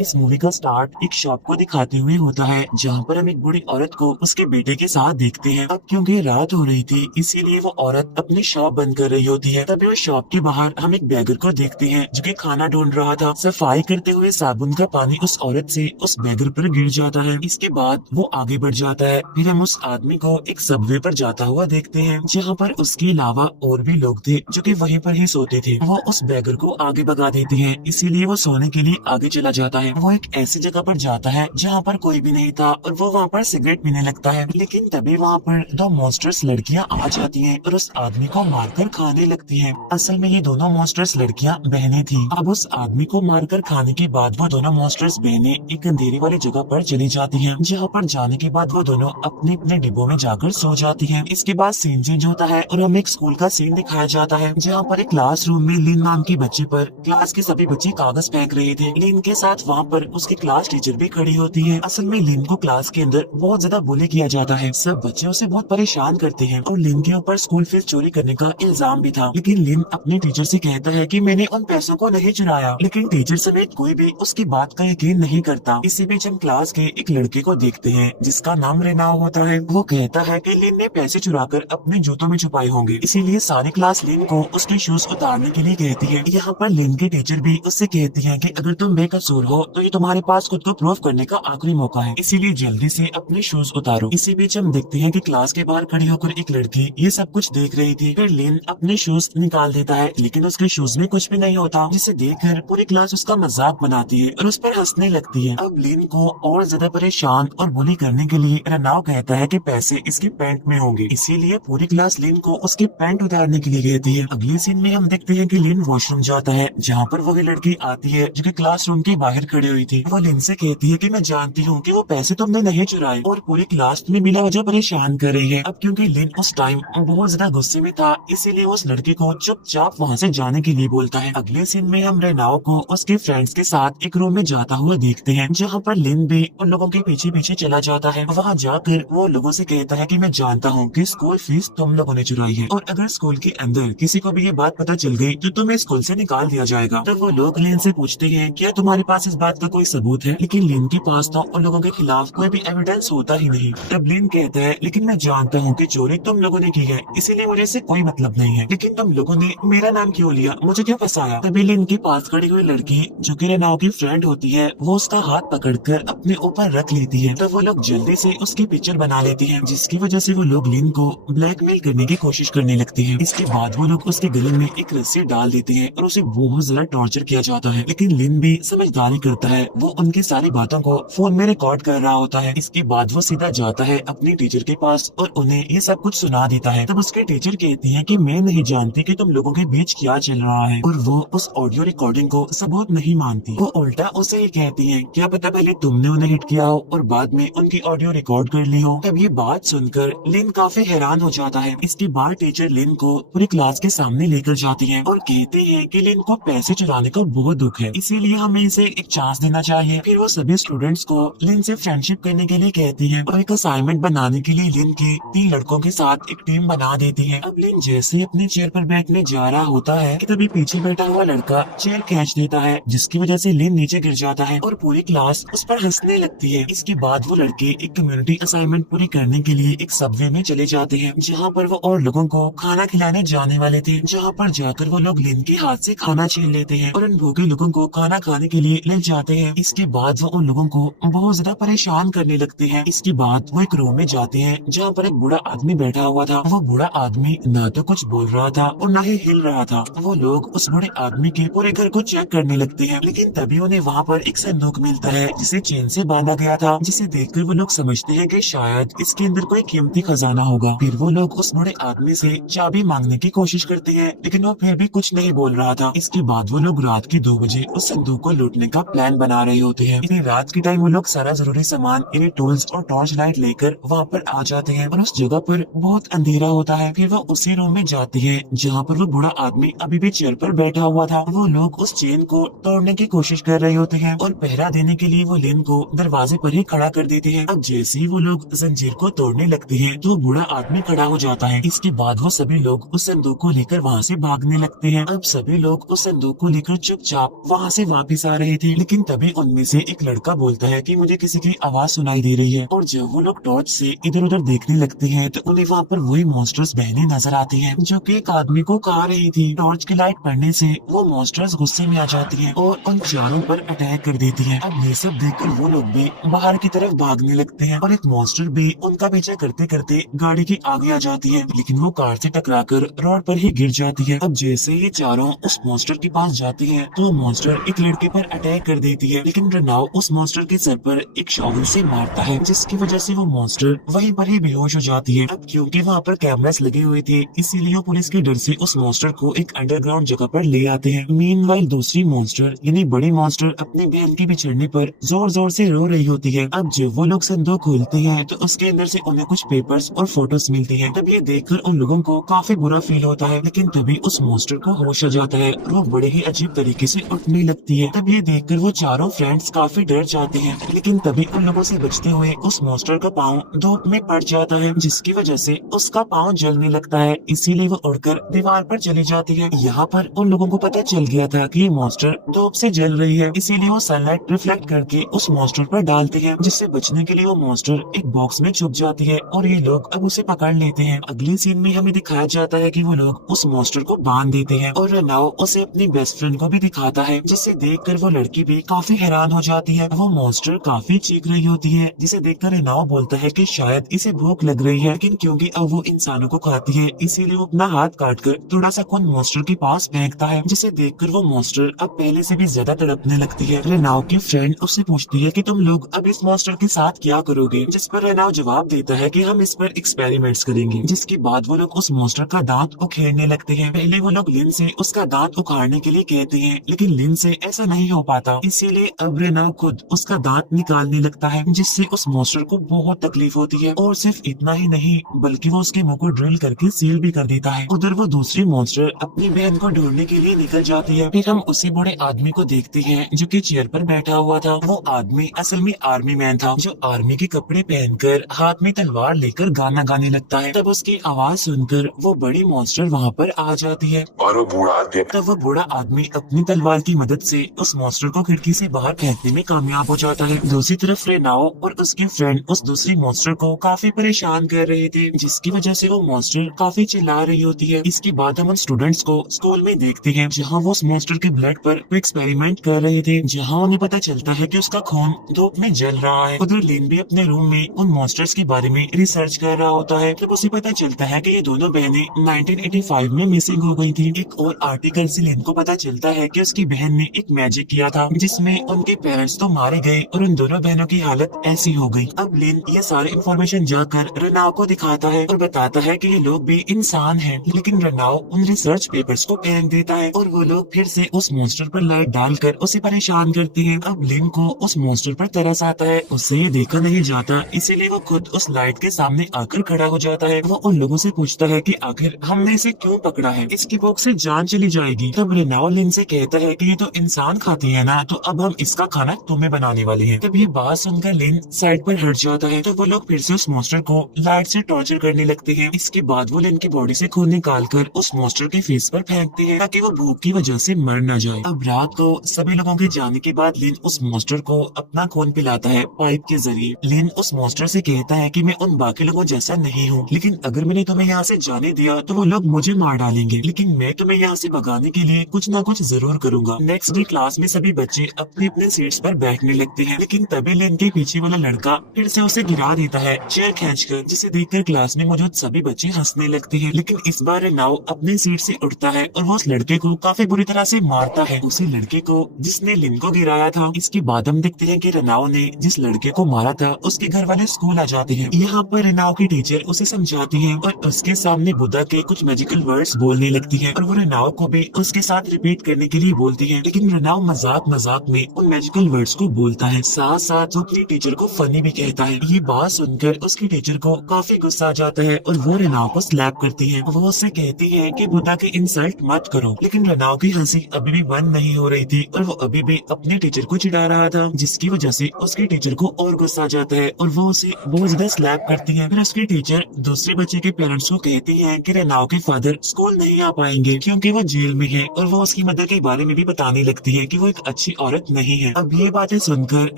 इस मूवी का स्टार्ट एक शॉप को दिखाते हुए होता है, जहाँ पर हम एक बूढ़ी औरत को उसके बेटे के साथ देखते हैं। अब क्योंकि रात हो रही थी, इसीलिए वो औरत अपनी शॉप बंद कर रही होती है। तभी उस शॉप के बाहर हम एक बैगर को देखते हैं, जो कि खाना ढूंढ रहा था। सफाई करते हुए साबुन का पानी उस औरत से उस बैगर पर गिर जाता है। इसके बाद वो आगे बढ़ जाता है। फिर हम उस आदमी को एक सबवे पर जाता हुआ देखते हैं, जहाँ पर उसके अलावा और भी लोग थे, जो कि वहीं पर ही सोते थे। वो उस बैगर को आगे भगा देते हैं, इसीलिए वो सोने के लिए आगे चला जाता है। वो एक ऐसी जगह पर जाता है जहाँ पर कोई भी नहीं था, और वो वहाँ पर सिगरेट पीने लगता है। लेकिन तभी वहाँ पर दो मॉन्स्टर्स लड़कियाँ आ जाती हैं और उस आदमी को मारकर खाने लगती हैं। असल में ये दोनों मॉन्स्टर्स लड़कियाँ बहनें थी। अब उस आदमी को मारकर खाने के बाद वो दोनों मॉन्स्टर्स बहनें एक अंधेरी वाली जगह पर चली जाती हैं, जहाँ पर जाने के बाद वो दोनों अपने अपने डिब्बों में जाकर सो जाती हैं। इसके बाद सीन चेंज होता है और हमें एक स्कूल का सीन दिखाया जाता है, जहाँ पर एक क्लासरूम में लिन नाम के बच्चे पर क्लास के सभी बच्चे कागज फेंक रहे थे। लिन के साथ वहाँ पर उसकी क्लास टीचर भी खड़ी होती है। असल में लिन को क्लास के अंदर बहुत ज्यादा बुली किया जाता है। सब बच्चे उसे बहुत परेशान करते हैं और लिन के ऊपर स्कूल फीस चोरी करने का इल्जाम भी था। लेकिन लिन अपने टीचर से कहता है कि मैंने उन पैसों को नहीं चुराया। लेकिन टीचर समेत कोई भी उसकी बात का यकीन नहीं करता। इसी बीच हम क्लास के एक लड़के को देखते हैं, जिसका नाम रेनाव होता है। वो कहता है कि लिन ने पैसे चुराकर अपने जूतों में छुपाए होंगे, इसीलिए सारी क्लास लिन को उसके शूज उतारने के लिए कहती है। यहाँ पर लिन के टीचर भी उससे कहती है कि अगर तुम बेकसूर हो तो ये तुम्हारे पास खुद को प्रूव करने का आखिरी मौका है, इसीलिए जल्दी से अपने शूज उतारो। इसी बीच हम देखते हैं कि क्लास के बाहर खड़ी होकर एक लड़की ये सब कुछ देख रही थी। फिर लिन अपने शूज निकाल देता है, लेकिन उसके शूज में कुछ भी नहीं होता, जिसे देखकर पूरी क्लास उसका मजाक बनाती है और उस पर हंसने लगती है। अब लिन को और ज्यादा परेशान और बुली करने के लिए रेनाव कहता है कि पैसे इसके पैंट में होंगे, इसीलिए पूरी क्लास लिन को उसके पैंट उतारने के लिए कहती है। अगले सीन में हम देखते हैं कि लिन वॉशरूम जाता है, जहाँ पर वही लड़की आती है जो कि क्लासरूम के बाहर खड़ी हुई थी। वो लिन से कहती है कि मैं जानती हूँ कि वो पैसे तुमने नहीं चुराए और पूरी क्लास तुम्हें बिना वजह परेशान कर रही है। अब क्योंकि लिन उस टाइम बहुत ज्यादा गुस्से में था, इसीलिए उस लड़की को चुपचाप वहाँ से जाने के लिए बोलता है। अगले सीन में हम रेनाव को उसके फ्रेंड्स के साथ एक रूम में जाता हुआ देखते हैं, जहाँ पर लिन भी उन लोगों के पीछे पीछे चला जाता है। वहाँ जाकर वो लोगों से कहता है कि मैं जानता हूँ कि स्कूल फीस तुम लोगों ने चुराई है, और अगर स्कूल के अंदर किसी को भी ये बात पता चल गई तो तुम्हें स्कूल से निकाल दिया जाएगा। तब वो लोग लिन से पूछते हैं क्या तुम्हारे पास इस बात का कोई सबूत है, लेकिन लिन के पास तो उन लोगों के खिलाफ कोई भी एविडेंस होता ही नहीं। तब लिन कहता है लेकिन मैं जानता हूँ कि चोरी तुम लोगों ने की है, इसीलिए मुझे इससे कोई मतलब नहीं है, लेकिन तुम लोगों ने मेरा नाम क्यों लिया, मुझे क्यों फंसाया। तभी लिन के पास खड़ी हुई लड़की जो कि रेनाव की फ्रेंड होती है, वो उसका हाथ पकड़कर अपने ऊपर रख लेती है। तब वो लोग जल्दी से उसकी पिक्चर बना लेती है, जिसकी वजह से वो लोग लिन को ब्लैकमेल करने की कोशिश करने लगते हैं। इसके बाद वो लोग उसके गले में एक रस्सी डाल देते हैं और उसे बहुत ज्यादा टॉर्चर किया जाता है। लेकिन लिन भी समझदारी करता है, वो उनकी सारी बातों को फोन में रिकॉर्ड कर रहा होता है। इसके बाद वो सीधा जाता है अपनी टीचर के पास और उन्हें ये सब कुछ सुना देता है। तब उसके टीचर कहती है कि मैं नहीं जानती कि तुम लोगों के बीच क्या चल रहा है, और वो उस ऑडियो रिकॉर्डिंग को सबूत नहीं मानती। वो उल्टा उसे ही कहती है क्या पता पहले तुमने उन्हें हिट किया हो और बाद में उनकी ऑडियो रिकॉर्ड कर ली हो। तब ये बात सुनकर लिन काफी हैरान हो जाता है। इसके बाद टीचर लिन को पूरी क्लास के सामने लेकर जाती है और कहती है कि लिन को पैसे चुराने का बहुत दुख है, इसीलिए हमें इसे एक चांस देना चाहिए। फिर वो सभी स्टूडेंट्स को लिन से फ्रेंडशिप करने के लिए कहती है और एक असाइनमेंट बनाने के लिए लिन के 3 लड़कों के साथ एक टीम बना देती है। अब लिन जैसे ही अपने चेयर पर बैठने जा रहा होता है कि तभी पीछे बैठा हुआ लड़का चेयर खींच देता है, जिसकी वजह से लिन नीचे गिर जाता है और पूरी क्लास उस पर हंसने लगती है। इसके बाद वो लड़के एक कम्युनिटी असाइनमेंट पूरी करने के लिए एक सबवे में चले जाते हैं, जहाँ पर वो और लोगों को खाना खिलाने जाने वाले थे। जहाँ पर जाकर वो लोग लिन के हाथ से खाना छीन लेते हैं और उन भूखे लोगों को खाना खाने के लिए ले जाते हैं। इसके बाद वो उन लोगों को बहुत ज्यादा परेशान करने लगते हैं। इसके बाद वो एक रूम में जाते हैं, जहाँ पर एक बूढ़ा आदमी बैठा हुआ था। वो बूढ़ा आदमी ना तो कुछ बोल रहा था और ना ही हिल रहा था। वो लोग उस बूढ़े आदमी के पूरे घर को चेक करने लगते हैं, लेकिन तभी उन्हें वहाँ पर एक संदूक मिलता है जिसे चेन से बांधा गया था, जिसे देखकर वो लोग समझते हैं कि शायद इसके अंदर कोई कीमती खजाना होगा। फिर वो लोग उस बूढ़े आदमी से चाबी मांगने की कोशिश करते हैं, लेकिन वो फिर भी कुछ नहीं बोल रहा था। इसके बाद वो लोग रात के 2 बजे उस संदूक को लूटने का प्लान बना रहे होते हैं। इतनी रात के टाइम वो लोग सारा जरूरी सामान, इन्हें टूल्स और टॉर्च लाइट लेकर वहाँ पर आ जाते हैं और उस जगह पर बहुत अंधेरा होता है। फिर वो उसी रूम में जाते हैं जहाँ पर वो बूढ़ा आदमी अभी भी चेयर पर बैठा हुआ था। वो लोग उस चेन को तोड़ने की कोशिश कर रहे होते हैं और पहरा देने के लिए वो लिन को दरवाजे पर ही खड़ा कर देते हैं। अब जैसे ही वो लोग जंजीर को तोड़ने लगते हैं तो बूढ़ा आदमी खड़ा हो जाता है। इसके बाद वो सभी लोग उस संदूक को लेकर वहाँ से भागने लगते हैं। अब सभी लोग उस संदूक को लेकर चुपचाप वहाँ से वापस आ रहे थे, लेकिन लेकिन तभी उनमें से एक लड़का बोलता है कि मुझे किसी की आवाज सुनाई दे रही है। और जब वो लोग टॉर्च से इधर उधर देखने लगते हैं तो उन्हें वहाँ पर वही मॉन्स्टर्स बहने नजर आती हैं जो कि एक आदमी को खा रही थी। टॉर्च की लाइट पड़ने से वो मॉन्स्टर्स गुस्से में आ जाती हैं और उन चारों पर अटैक कर देती हैं। अब ये सब देखकर वो लोग भी बाहर की तरफ भागने लगते हैं और एक मॉन्स्टर भी उनका पीछा करते करते गाड़ी के आगे आ जाती है, लेकिन वो कार से टकराकर रोड पर ही गिर जाती है। अब जैसे ये चारों उस मॉन्स्टर के पास जाती हैं तो वो मॉन्स्टर एक लड़के पर अटैक कर देती है, लेकिन रनाव उस मॉन्स्टर के सर पर एक शॉवल से मारता है जिसकी वजह से वो मॉन्स्टर वहीं पर ही बेहोश हो जाती है। अब क्योंकि वहाँ पर कैमरास लगे हुए थे इसीलिए वो पुलिस के डर से उस मॉन्स्टर को एक अंडरग्राउंड जगह पर ले आते हैं। मीनवाइल दूसरी मॉन्स्टर यानी बड़ी मॉन्स्टर अपनी बहन के बिछड़ने पर जोर जोर से रो रही होती है। अब जब वो लोग संदूक खोलते हैं तो उसके अंदर से उन्हें कुछ पेपर्स और फोटोज मिलती हैं। तब ये देखकर उन लोगों को काफी बुरा फील होता है, लेकिन तभी उस मॉन्स्टर को होश आ जाता है और वो बड़े ही अजीब तरीके से उठने लगती है। तब ये देखकर वो चारों फ्रेंड्स काफी डर जाते हैं, लेकिन तभी उन लोगों से बचते हुए उस मॉन्स्टर का पाँव धूप में पड़ जाता है जिसकी वजह से उसका पाँव जलने लगता है, इसीलिए वो उड़कर दीवार पर चली जाती है। यहाँ पर उन लोगों को पता चल गया था कि ये मॉन्स्टर धूप से जल रही है, इसीलिए वो सनलाइट रिफ्लेक्ट करके उस मॉन्स्टर पर डालते हैं, जिससे बचने के लिए वो मॉन्स्टर एक बॉक्स में छुप जाती है और ये लोग अब उसे पकड़ लेते हैं। अगले सीन में हमें दिखाया जाता है कि वो लोग उस मॉन्स्टर को बांध देते हैं और रनाव उसे अपनी बेस्ट फ्रेंड को भी दिखाता है, जिसे देखकर वो लड़की भी काफी हैरान हो जाती है। वो मॉन्स्टर काफी चीख रही होती है, जिसे देखकर रनाव बोलता है कि शायद इसे भूख लग रही है, लेकिन क्योंकि अब वो इंसानों को खाती है इसीलिए वो अपना हाथ काटकर थोड़ा सा खून मॉन्स्टर के पास फेंकता है, जिसे देखकर वो मॉन्स्टर अब पहले से भी ज्यादा तड़पने लगती है। रनाव की फ्रेंड उससे पूछती है कि तुम लोग अब इस मॉन्स्टर के साथ क्या करोगे, जिस पर रनाव जवाब देता है कि हम इस पर एक्सपेरिमेंट्स करेंगे। जिसके बाद वो लोग उस मॉन्स्टर का दांत उखेड़ने लगते हैं। पहले वो लोग लिन से उसका दांत उखाड़ने के लिए कहते हैं, लेकिन लिन से ऐसा नहीं हो पाता, इसीलिए अब रनाव खुद उसका दांत निकालने लगता है, जिससे उस मॉन्स्टर को बहुत तकलीफ होती है। और सिर्फ इतना ही नहीं बल्कि वो उसके मुंह को ड्रिल करके सील भी कर देता है। उधर वो दूसरी मॉन्स्टर अपनी बहन को ढूंढने के लिए निकल जाती है। फिर हम उसी बड़े आदमी को देखते हैं जो कि चेयर पर बैठा हुआ था। वो आदमी असल में आर्मी मैन था, जो आर्मी के कपड़े पहनकर हाथ में तलवार लेकर गाना गाने लगता है। तब उसकी आवाज सुनकर वो बड़ी मॉन्स्टर वहाँ पर आ जाती है और वो बूढ़ा आदमी तब वो बूढ़ा आदमी अपनी तलवार की मदद से उस मॉन्स्टर को खिड़की से बाहर फेंकने में कामयाब हो जाता है। दूसरी तरफ रेनाओ और उसके फ्रेंड उस दूसरी मॉन्स्टर को काफी परेशान कर रहे थे, जिसकी वजह से वो मॉन्स्टर काफी चिल्ला रही होती है। इसके बाद हम उन स्टूडेंट्स को स्कूल में देखते हैं जहाँ वो उस मॉन्स्टर के ब्लड पर एक्सपेरिमेंट कर रहे थे, जहाँ उन्हें पता चलता है कि उसका खून धूप में जल रहा है। उधर लिन भी अपने रूम में उन मॉन्स्टर्स के बारे में रिसर्च कर रहा होता है। तब उसे पता चलता है कि ये दोनों बहनें 1985 में मिसिंग हो गई थी। एक और आर्टिकल से लिन को पता चलता है कि उसकी बहन ने एक मैजिक किया था जिसमें उनके पेरेंट्स तो मारे गए और उन दोनों बहनों की हालत ऐसी हो गई। अब लिन ये सारे इन्फॉर्मेशन जाकर रनाव को दिखाता है और बताता है कि ये लोग भी इंसान हैं, लेकिन रनाव उन रिसर्च पेपर्स को फेंक देता है और वो लोग फिर से उस मॉन्स्टर पर लाइट डालकर उसे परेशान करते हैं। अब लिन को उस मॉन्स्टर पर तरस आता है, उससे ये देखा नहीं जाता, इसीलिए वो खुद उस लाइट के सामने आकर खड़ा हो जाता है। वो उन लोगों से पूछता है कि आखिर हमने इसे क्यों पकड़ा है, इसकी भूख से जान चली जाएगी। तब रेनाव लिन से कहता है कि ये तो इंसान खाती है ना, तो अब हम इसका खाना तुम्हें बनाने वाले हैं। तब ये बात सुनकर लिन साइड पर हट जाता है। तो वो लोग फिर से उस मॉन्स्टर को लाइट से टॉर्चर करने लगते हैं। इसके बाद वो लिन की बॉडी से खून निकाल कर उस मॉन्स्टर के फेस पर फेंकते हैं ताकि वो भूख की वजह से मर न जाए। अब रात को सभी लोगों के जाने के बाद लिन उस मॉन्स्टर को अपना खून पिलाता है पाइप के जरिए। लिन उस मॉन्स्टर से कहता है कि मैं उन बाकी लोगों जैसा नहीं हूँ, लेकिन अगर मैंने तुम्हें यहाँ से जाने दिया तो वो लोग मुझे मार डालेंगे, लेकिन मैं तुम्हें यहाँ से भगाने के लिए कुछ ना कुछ जरूर करूंगा। नेक्स्ट डे क्लास में सभी बच्चे अपने अपने सीट्स पर बैठने लगते हैं, लेकिन तभी लिन के पीछे वाला लड़का फिर से उसे गिरा देता है चेयर खींचकर, जिसे देखकर क्लास में मौजूद सभी बच्चे हंसने लगते हैं। लेकिन इस बार नाव अपनी सीट से उठता है और वो उस लड़के को काफी बुरी तरह से मारता है, उसी लड़के को जिसने लिन को गिराया था। इसके बाद हम देखते हैं कि रनाव ने जिस लड़के को मारा था उसके घर वाले स्कूल आ जाते हैं। यहाँ पर रनाव की टीचर उसे समझाती है और उसके सामने बुद्धा के कुछ मैजिकल वर्ड्स बोलने लगती है और वो रनाव को भी उसके साथ रिपीट करने के लिए बोलती है, लेकिन रनाव मजाक मजाक में उन मैजिकल वर्ड्स को बोलता है, साथ साथ वो अपनी टीचर को फनी भी कहता है। ये बात सुनकर उसकी टीचर को काफी गुस्सा आ जाता है और वो रनाव को स्लैप करती है। वो उससे कहती है कि बुद्धा की इंसल्ट मत करो, लेकिन रनाव की हंसी अभी भी बंद नहीं हो रही थी और वो अभी भी अपने टीचर को चिढ़ा रहा था, जिसकी वजह से उसकी टीचर को और गुस्सा आ जाता है और वो उसे बहुत ज्यादा स्लैप करती है। फिर उसकी टीचर दूसरे बच्चे के पेरेंट्स को कहती है कि रनाव के फादर स्कूल नहीं आ पाएंगे क्योंकि वो जेल में है, और वो उसकी मदर के बारे में भी बताने लगती है कि वो एक अच्छी अच्छी औरत नहीं है। अब ये बातें सुनकर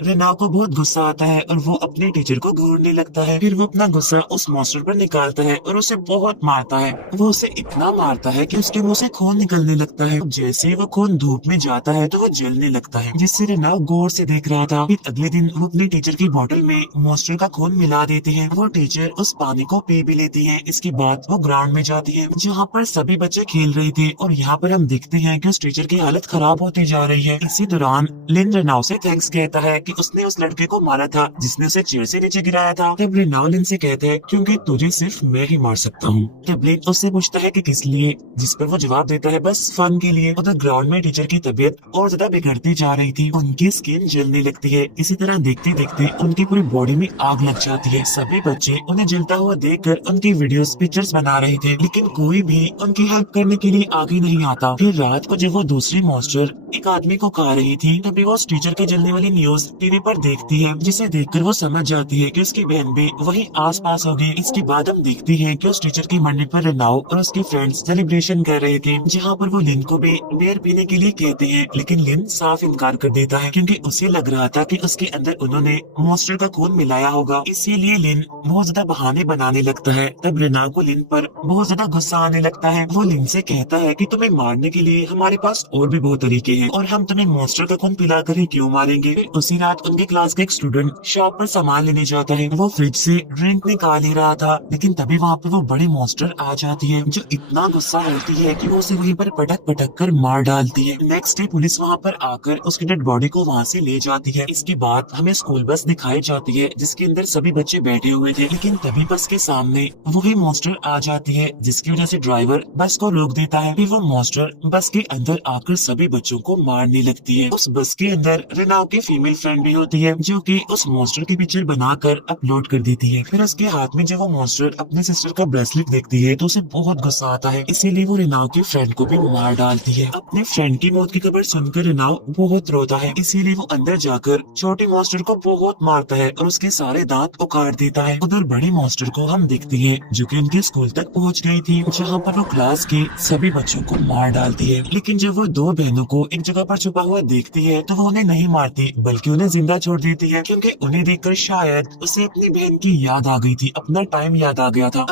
रेनाव को बहुत गुस्सा आता है और वो अपने टीचर को घूरने लगता है। फिर वो अपना गुस्सा उस मॉन्स्टर पर निकालता है और उसे बहुत मारता है। वो उसे इतना मारता है कि उसके मुंह से खून निकलने लगता है। जैसे ही वो खून धूप में जाता है तो वो जलने लगता है, जिससे रेनाव गौर से देख रहा था। फिर अगले दिन वो अपने टीचर की बोतल में मॉन्स्टर का खून मिला देते हैं। वो टीचर उस पानी को पी भी लेती है। इसके बाद वो ग्राउंड में जाती है जहाँ पर सभी बच्चे खेल रहे थे और यहाँ पर हम देखते हैं कि उस टीचर की हालत खराब होती जा रही है। इसी दौरान लिन रेनाव से थैंक्स कहता है कि उसने उस लड़के को मारा था जिसने उसे चेयर से नीचे गिराया था। तब रेनाव लिन से कहता है क्योंकि तुझे सिर्फ मैं ही मार सकता हूँ। तब लिन उससे पूछता है कि किस लिए, जिस पर वो जवाब देता है बस फन के लिए। उधर ग्राउंड में टीचर की तबीयत और ज्यादा बिगड़ती जा रही थी। उनकी स्किन जलने लगती है। इसी तरह देखते देखते उनकी पूरी बॉडी में आग लग जाती है। सभी बच्चे उन्हें जलता हुआ देखकर उनकी वीडियोस पिक्चर्स बना रहे थे, लेकिन कोई भी उनकी हेल्प करने के लिए आगे नहीं आता। फिर रात को जब वो दूसरी मॉन्स्टर एक आदमी को खा रही थी तभी वो उस टीचर की जलने वाली न्यूज टीवी पर देखती है, जिसे देखकर वो समझ जाती है कि उसकी बहन भी वही आसपास होगी। इसके बाद हम देखती हैं कि उस टीचर की मरने पर रेनाव और उसके फ्रेंड्स सेलिब्रेशन कर रहे थे, जहाँ पर वो लिन को भी बियर पीने के लिए कहते हैं, लेकिन लिन साफ इनकार कर देता है क्योंकि उसे लग रहा था कि उसके अंदर उन्होंने मॉन्स्टर का खून मिलाया होगा। इसीलिए लिन बहुत ज्यादा बहाने बनाने लगता है। तब रेनाव को लिन पर बहुत ज्यादा गुस्सा आने लगता है। वो लिन से कहता है कि तुम्हें मारने के लिए हमारे पास और भी बहुत तरीके हैं और हम तुम्हें मॉन्स्टर का खून पिलाकर ही क्यों मारेंगे। फिर उसी रात उनके क्लास का एक स्टूडेंट शॉप पर सामान लेने जाता है। वो फ्रिज से ड्रिंक निकाल ही रहा था, लेकिन तभी वहाँ पे वो बड़ी मॉन्स्टर आ जाती है जो इतना गुस्सा होती है कि वो उसे वहीं पर पटक पटक कर मार डालती है। नेक्स्ट डे पुलिस वहाँ पर आकर उसकी डेड बॉडी को वहाँ से ले जाती है। इसके बाद हमें स्कूल बस दिखाई जाती है जिसके अंदर सभी बच्चे बैठे हुए थे, लेकिन तभी बस के सामने वही मॉन्स्टर आ जाती है, जिसकी वजह से ड्राइवर बस को रोक देता है। फिर वो मॉन्स्टर बस के अंदर आकर सभी बच्चों को मारने लगती है। उस बस के अंदर रेनाव की फीमेल फ्रेंड भी होती है जो कि उस मॉन्स्टर की पिक्चर बनाकर अपलोड कर देती है। फिर उसके हाथ में जब वो मॉन्स्टर अपने सिस्टर का ब्रेसलेट देखती है तो उसे बहुत गुस्सा आता है, इसीलिए वो रेनाव की फ्रेंड को भी मार डालती है। अपने फ्रेंड की मौत की खबर सुनकर रेनाव बहुत रोता है, इसीलिए वो अंदर जाकर छोटे मॉन्स्टर को बहुत मारता है और उसके सारे दांत उखाड़ देता है। उधर बड़ी मॉन्स्टर को हम देखते हैं जो कि उनके स्कूल तक पहुंच गई थी, जहां पर वो क्लास के सभी बच्चों को मार डालती है। लेकिन जब वो दो बहनों को एक जगह पर छुपा हुआ देखती है तो वो उन्हें नहीं मारती बल्कि उन्हें जिंदा छोड़ देती है, क्योंकि उन्हें देखकर शायद उसे अपनी बहन की याद आ गई थी, अपना टाइम याद आ गया था।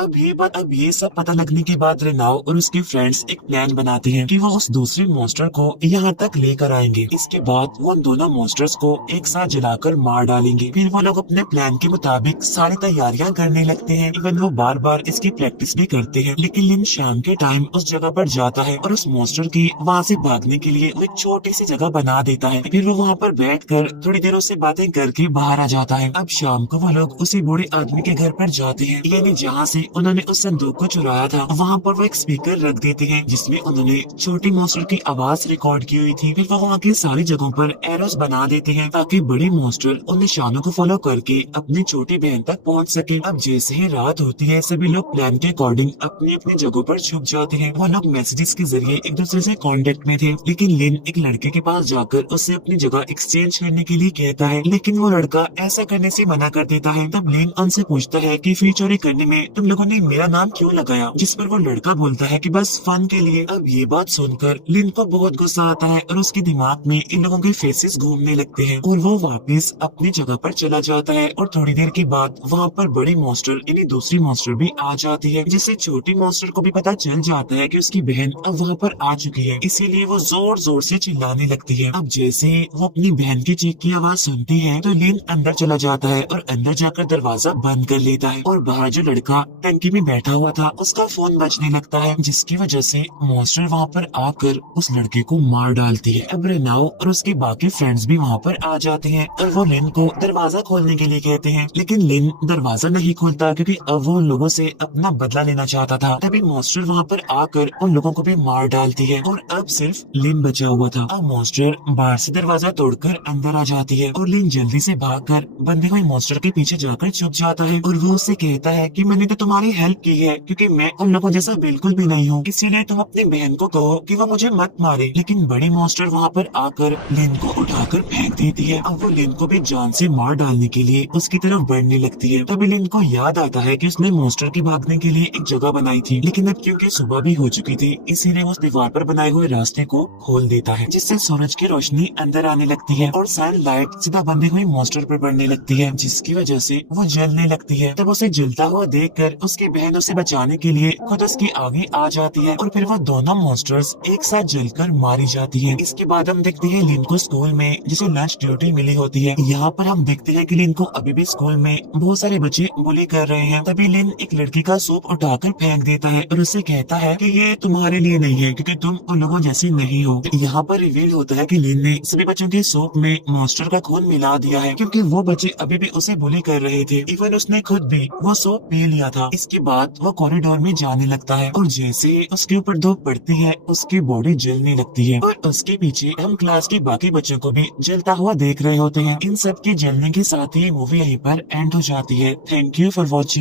अब ये सब पता लगने के बाद रेनाव और उसके फ्रेंड्स एक प्लान बनाते हैं कि वो उस दूसरे मॉन्स्टर को यहाँ तक लेकर आएंगे। इसके बाद वो उन दोनों मॉन्स्टर्स को एक साथ जलाकर मार डालेंगे। फिर वो लोग अपने प्लान के मुताबिक सारी तैयारियां करने लगते हैं। इवन वो बार बार इसकी प्रैक्टिस भी करते हैं। लेकिन लिन शाम के टाइम उस जगह पर जाता है और उस मॉन्स्टर की वहाँ से भागने के लिए वो एक छोटी सी जगह बना देता है। फिर वो वहाँ पर बैठकर थोड़ी देर उससे बातें करके बाहर आ जाता है। अब शाम को वो लोग उसी बूढ़े आदमी के घर पर जाते हैं, यानी जहाँ से उन्होंने उस संदूक को चुराया था। वहाँ पर वो एक स्पीकर रख देते हैं जिसमें उन्होंने छोटी मॉन्स्टर की आवाज रिकॉर्ड की हुई थी। फिर वो वहाँ की सारी जगहों पर एरोस बना देते हैं ताकि बड़ी मॉन्स्टर उन निशानों को फॉलो करके अपनी छोटी बहन तक पहुँच सके। अब जैसे ही रात होती है सभी लोग प्लान के अकॉर्डिंग अपनी अपनी जगहों पर छुप जाते हैं। वो लोग मैसेजेस के जरिए एक दूसरे से कांटेक्ट में थे, लेकिन लिन एक लड़के के पास जाकर उससे अपनी जगह एक्सचेंज करने के लिए कहता है, लेकिन वो लड़का ऐसा करने से मना कर देता है। तब लिन उनसे पूछता है कि फिर चोरी करने में तुम लोगों ने मेरा नाम क्यों लगाया, जिस पर वो लड़का बोलता है कि बस फन के लिए। अब ये बात सुनकर लिन को बहुत गुस्सा आता है और उसके दिमाग में इन लोगों के फेसेस घूमने लगते हैं और वो वापस अपनी जगह पर चला जाता है। और थोड़ी देर के बाद वहाँ पर बड़ी मॉन्स्टर यानी दूसरी मॉन्स्टर भी आ जाती है, जिससे छोटी मॉन्स्टर को भी पता चल जाता है कि उसकी बहन अब वहाँ पर आ चुकी है, इसीलिए वो जोर जोर से चिल्लाने लगती है। अब जैसे ही वो अपनी बहन की चीख की आवाज सुनती है तो लिन अंदर चला जाता है और अंदर जाकर दरवाजा बंद कर लेता है और बाहर जो लड़का टंकी में बैठा हुआ था उसका फोन बजने लगता है, जिसकी वजह से मॉन्स्टर वहाँ पर आकर उस लड़के को मार डालती है। अब रेनाव और उसके बाकी फ्रेंड्स भी वहाँ पर आ जाते हैं और वो लिन को दरवाजा खोलने के लिए कहते हैं, लेकिन लिन दरवाजा नहीं खोलता क्योंकि अब वो उन लोगों से अपना बदला लेना चाहता था। तभी मॉन्स्टर वहाँ पर आकर उन लोगों को भी मार डालती है और अब सिर्फ लिन बचा हुआ था। अब मॉन्स्टर बाहर से दरवाजा तोड़कर अंदर आ जाती है और लिन जल्दी से भागकर बंधे हुए मॉन्स्टर के पीछे जाकर छुप जाता है और वो उससे कहता है कि मैंने तो तुम्हारी हेल्प की है क्योंकि मैं उन लोगों जैसा बिल्कुल भी नहीं हूँ, इसीलिए तुम अपनी बहन को कहो कि वो मुझे मत मारे। लेकिन बड़ी मॉन्स्टर वहाँ पर आकर लिन को उठाकर फेंक देती है। अब वो लिन को भी जान से मार डालने के लिए उसकी तरफ बढ़ने लगती है। तभी लिन को याद आता है कि उसने मॉन्स्टर की भागने के लिए एक जगह बनाई थी, लेकिन अब क्योंकि सुबह भी हो चुकी थी इसीलिए वो उस दीवार पर बनाए हुए रास्ते को खोल देता है, जिससे सूरज की रोशनी अंदर आने लगती है और सनलाइट सीधा बंधे हुए मॉन्स्टर पर पड़ने लगती है, जिसकी वजह से वो जलने लगती है। तब उसे जलता हुआ देखकर उसकी बहन उसे बचाने के लिए खुद उसके आगे आ जाती है और फिर वो दोनों मॉन्स्टर्स एक साथ जलकर मारी जाती है। इसके बाद हम देखते हैं लिन को स्कूल में जिसे लंच ड्यूटी मिली होती है। यहाँ पर हम देखते हैं कि लिन को अभी भी स्कूल में बहुत सारे बच्चे बुली कर रहे हैं। तभी लिन एक लड़की का सूप उठाकर फेंक देता है और उससे कहता है कि ये तुम्हारे लिए नहीं है क्योंकि तुम उन लोगों जैसे नहीं हो। यहाँ पर रिवील होता है कि लिन ने सभी बच्चों के सूप में मॉन्स्टर का खून मिला दिया है क्योंकि वो बच्चे अभी भी उसे बुली कर रहे थे। इवन उसने खुद भी वो सूप पी लिया था। इसके बाद वो कॉरिडोर में जाने लगता है और जैसे उसके ऊपर धूप पड़ती है उसकी बॉडी जलने लगती है और उसके पीछे हम क्लास के बाकी बच्चों को भी जलता हुआ देख रहे होते हैं। इन सब के जलने के साथ ही मूवी यहीं पर एंड हो जाती है। Thank you for watching.